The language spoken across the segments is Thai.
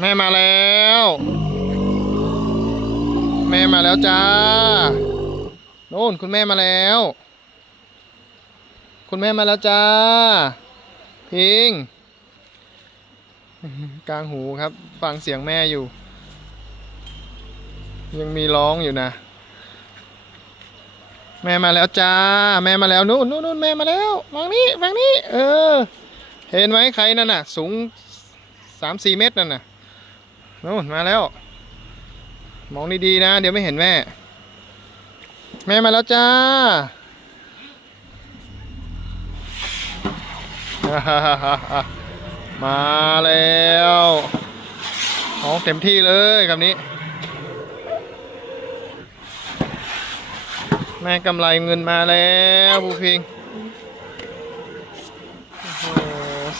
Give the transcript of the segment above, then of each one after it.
แม่มาแล้ว แม่มาแล้วจ้าโน่นคุณแม่มาแล้ว คุณแม่มาแล้วจ้า พิง กลางหูครับ ฟังเสียงแม่อยู่ ยังมีร้องอยู่นะ แม่มาแล้วจ้า แม่มาแล้วนู่นนู่นนู่นแม่มาแล้วฟังนี้ฟังนี้ เออ เห็นไหมใครนั่นน่ะ สูงสามสี่เมตรนั่นน่ะ นู่นมาแล้ว มองดีๆนะ เดี๋ยวไม่เห็นแม่ แม่มาแล้วจ้ามาแล้วร้องเต็มที่เลยคำนี้ แม่กำไรเงินมาแล้วภูพิง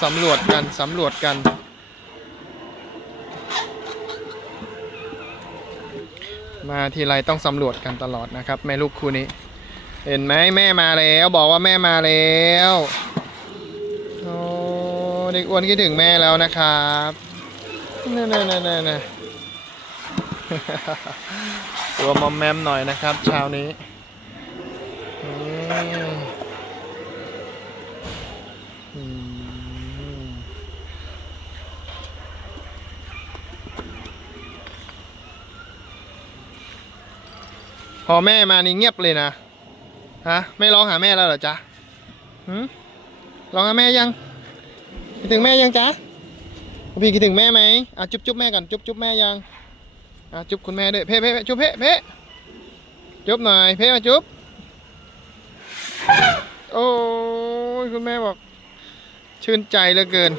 สำรวจกัน สำรวจกัน มาทีไรต้องสำรวจกันตลอดนะครับ แม่ลูกคู่นี้ เห็นไหมแม่มาแล้วบอกว่าแม่มาแล้วโอ้เด็กอ้วนคิดถึงแม่แล้วนะครับน่น่น่น่น่ตัวมอมแมมหน่อยนะครับเช้านี้ อืมอืม พอแม่มานี่เงียบเลยนะฮะไม่ร้องหาแม่แล้วเหรอจ๊ะหืมร้องหาแม่ยังคิดถึงแม่ยังจ๊ะพี่คิดถึงแม่ไหมอะจุ๊บจุ๊บแม่ก่อนจุ๊บจุ๊บแม่ยังอะจุ๊บคุณแม่ด้วยเพ่เพ่เพ่จุ๊บเพ่เพ่จุ๊บหน่อยเพ่มาจุ๊บโอ้ยคุณแม่บอกชื่นใจเหลือเกิน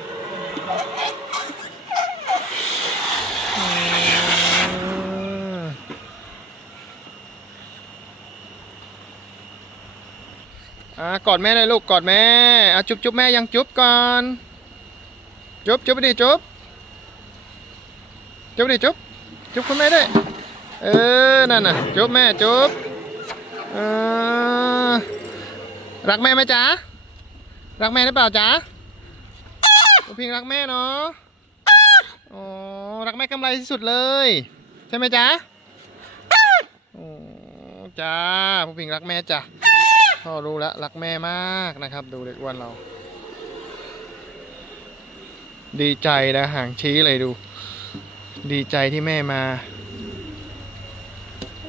อ่ากอดแม่เลยลูกกอดแม่อะจุ๊บจุ๊บแม่ยังจุ๊บก่อนจุ๊บจุ๊บไปดิจุ๊บจุ๊บไปดิจุ๊บจุ๊บคุณแม่ด้วยเออนั่นน่ะจุ๊บแม่จุ๊บเออรักแม่ไหมจ๊ะรักแม่หรือเปล่าจ๊ะลูกพิงรักแม่เนาะอ๋อรักแม่กำไรที่สุดเลย ใช่ไหมจ๊ะโอ้จ้าผู้พิงรักแม่จ้ะ พ่อรู้แล้วรักแม่มากนะครับ ดูเด็กอ้วันเรา ดีใจนะห่างชี้เลยดู ดีใจที่แม่มา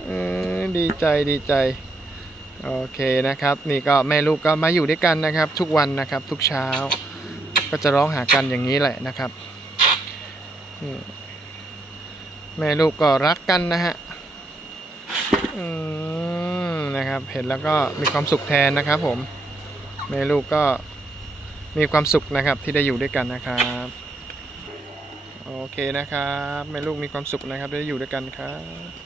ออดีใจดีใจ โอเคนะครับ นี่ก็แม่ลูกก็มาอยู่ด้วยกันนะครับ ทุกวันนะครับ ทุกเช้า ก็จะร้องหากันอย่างนี้แหละนะครับแม่ลูกก็รักกันนะฮะอืม นะครับ เห็นแล้วก็มีความสุขแทนนะครับ ผมแม่ลูกก็มีความสุขนะครับที่ได้อยู่ด้วยกันนะครับโอเคนะครับแม่ลูกมีความสุขนะครับได้อยู่ด้วยกันครับ